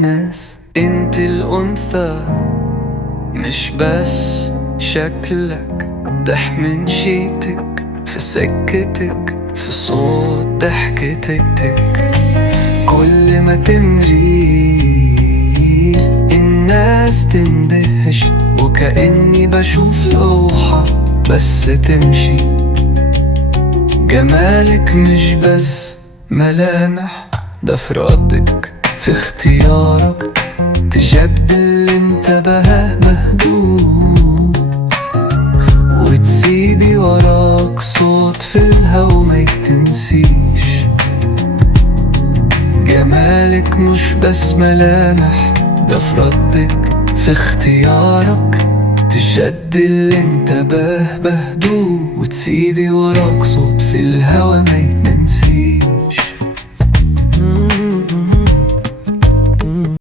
ناس انت الأنثى، مش بس شكلك، ده حمنشيتك في سكتك، في صوت ضحكتك. كل ما تمري الناس تندهش، وكأني بشوف لوحة بس تمشي. جمالك مش بس ملامح، ده في ردك، في اختيارك تجدد اللي انتبه بهدوء، وتسيبي وراك صوت في الهوا ما يتنسيش. جمالك مش بس ملامح، ده في ردك، في اختيارك تجدد اللي انتبه بهدوء، وتسيبي وراك صوت في الهوا ما يتنسيش.